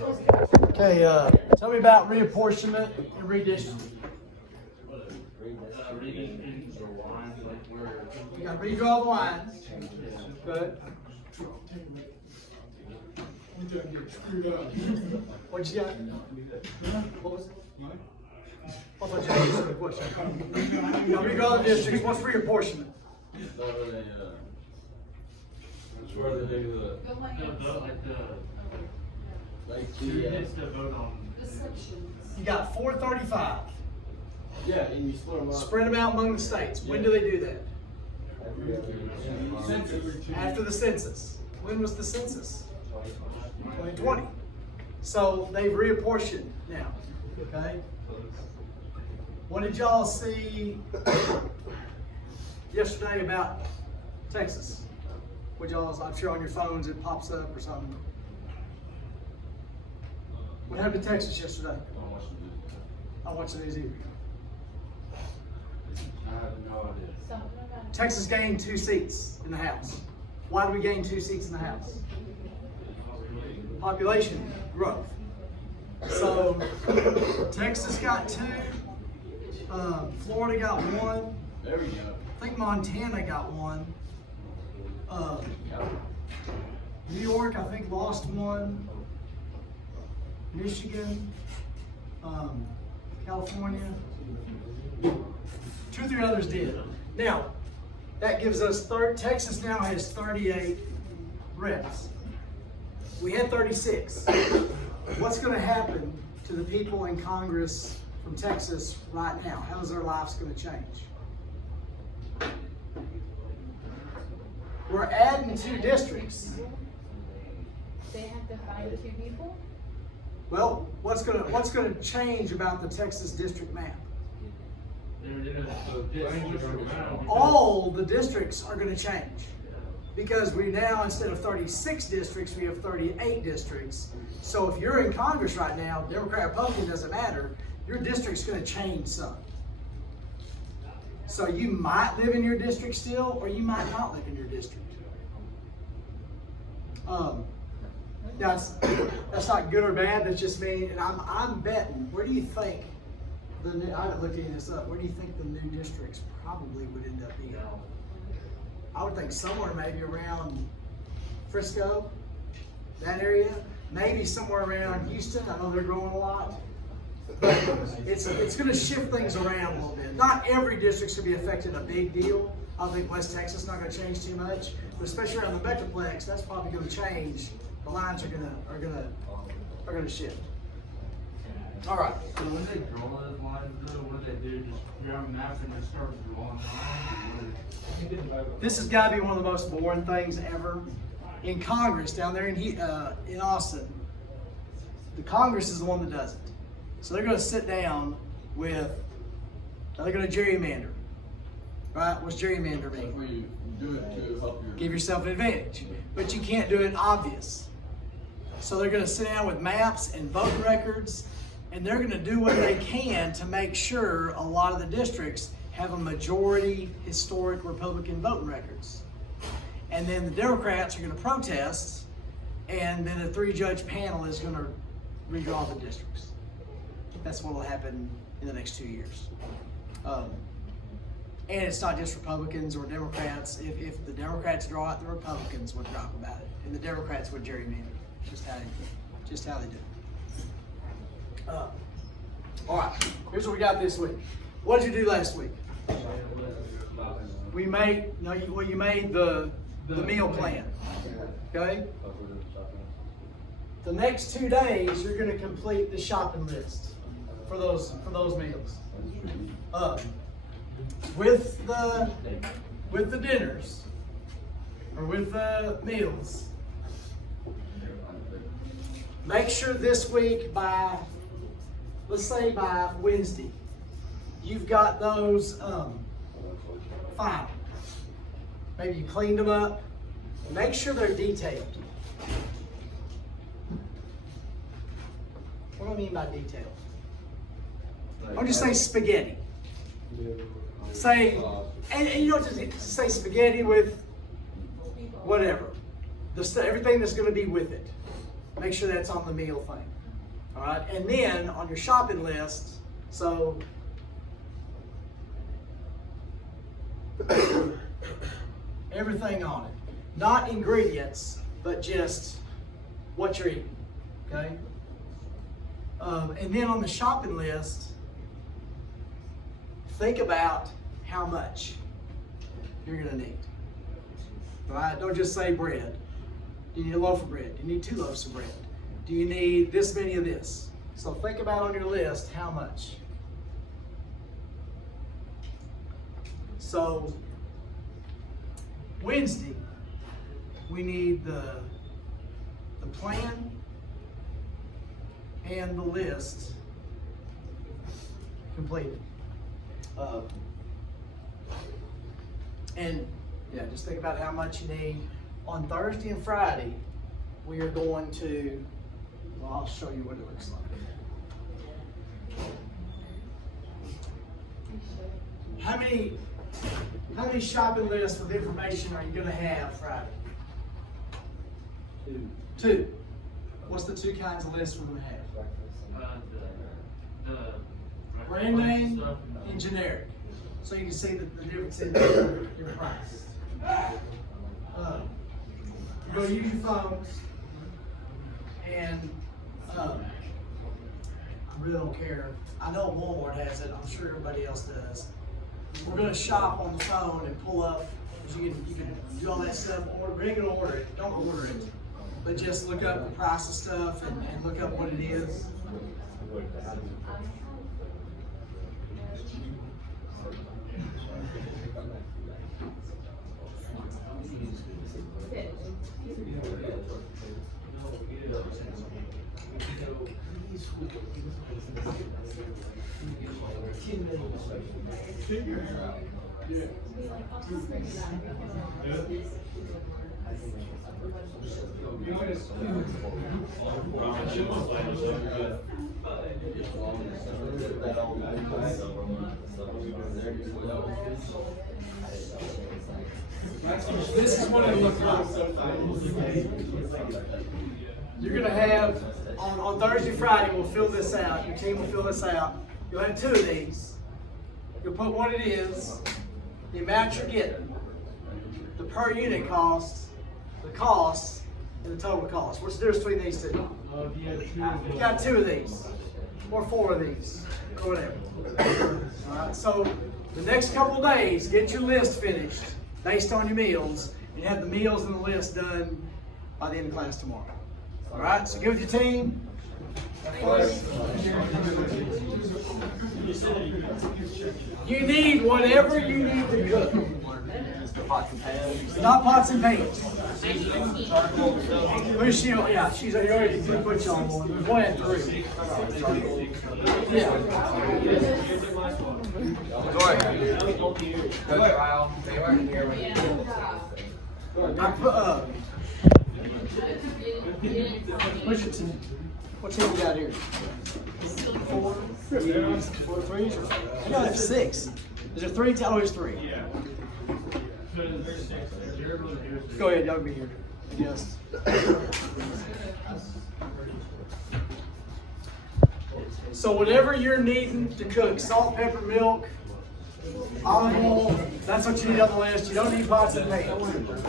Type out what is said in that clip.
Okay, tell me about reapportionment and redistricting. You gotta redraw the lines. Good. What you got? What was it? I thought you answered the question. You gotta redraw the districts. What's reapportionment? You got 435. Yeah, and you split them up. Spread them out among the states. When do they do that? After the census. When was the census? 2020. So they've reapportioned now. Okay. What did y'all see yesterday about Texas? What y'all? I'm sure on your phones it pops up or something. What happened to Texas yesterday? I watched the news either. I have no idea. Texas gained 2 seats in the House. Why did we gain 2 seats in the House? Population growth. So Texas got 2. Florida got 1. There we go. I think Montana got 1. New York, I think, lost 1. Michigan, California, 2 or 3 others did. Now, that gives us Texas now has 38 reps. We had 36. What's going to happen to the people in Congress from Texas right now? How's their lives going to change? We're adding 2 districts. They have to find 2 people? Well, what's going to change about the Texas district map? All the districts are going to change because we now, instead of 36 districts, we have 38 districts. So if you're in Congress right now, Democrat, Republican, doesn't matter, your district's going to change some. So you might live in your district still, or you might not live in your district. That's not good or bad. That's just me. And I'm betting. Where do you think the new? I haven't looked any of this up. Where do you think the new districts probably would end up being? I would think somewhere maybe around Frisco, that area. Maybe somewhere around Houston. I know they're growing a lot. But it's going to shift things around a little bit. Not every district's going to be affected a big deal. I think West Texas is not going to change too much, but especially around the Metroplex, that's probably going to change. The lines are gonna shift. All right. So when they draw those lines, though, what they do, just grab a map and just start drawing lines? This has got to be one of the most boring things ever. In Congress, down there in Austin, the Congress is the one that does it. So they're going to sit down with. They're going to gerrymander. Right? What's gerrymander mean? Where you do it to help your. Give yourself an advantage, but you can't do it obvious. So they're going to sit down with maps and vote records, and they're going to do what they can to make sure a lot of the districts have a majority historic Republican voting records. And then the Democrats are going to protest, and then a 3-judge panel is going to redraw the districts. That's what will happen in the next 2 years. And it's not just Republicans or Democrats. If the Democrats draw it, the Republicans would drop about it, and the Democrats would gerrymander. Just how they do it. All right, here's what we got this week. What did you do last week? You made the meal plan. Okay. The next 2 days, you're going to complete the shopping list for those meals. With the dinners or with the meals. Make sure this week let's say by Wednesday, you've got those fine. Maybe you cleaned them up. Make sure they're detailed. What do I mean by detailed? Don't just say spaghetti. Say, and you don't just say spaghetti with whatever. Everything that's going to be with it. make sure that's on the meal thing. All right, and then on your shopping list, so everything on it, not ingredients, but just what you're eating. Okay. And then on the shopping list, think about how much you're gonna need. All right, don't just say bread. Do you need a loaf of bread? Do you need 2 loaves of bread? Do you need this many of this? So think about on your list how much. So Wednesday, we need the plan and the list completed. And yeah, just think about how much you need. On Thursday and Friday, we are going to, well, I'll show you what it looks like. How many shopping lists with information are you gonna have Friday? 2. What's the 2 kinds of lists we're gonna have? The Brand name and generic. So you can see the difference in your price. You're gonna use your phones, and I really don't care. I know Walmart has it. I'm sure everybody else does. We're gonna shop on the phone and pull up. You can do all that stuff, or bring it or order it. Don't order it, but just look up the price of stuff and look up what it is. This is what it looks like. You're gonna have on Thursday, Friday, we'll fill this out. Your team will fill this out. You'll have 2 of these. You'll put what it is, the amount you're getting, the per unit cost, the cost, and the total cost. What's the difference between these 2? You got 2 of these, or 4 of these, or whatever. All right. So the next couple of days, get your list finished based on your meals, and have the meals and the list done by the end of class tomorrow. All right. So get with your team. You need whatever you need to cook. Not pots and pans. Where's she? Yeah, she's already put you on one. There's 1 and 3. Yeah. I put what's your team? What team we got here? 4 threes? I got 6. Is there 3? Oh, there's 3. Yeah. Go ahead, y'all be here. Yes. So whatever you're needing to cook, salt, pepper, milk, olive oil, that's what you need on the list. You don't need pots and pans.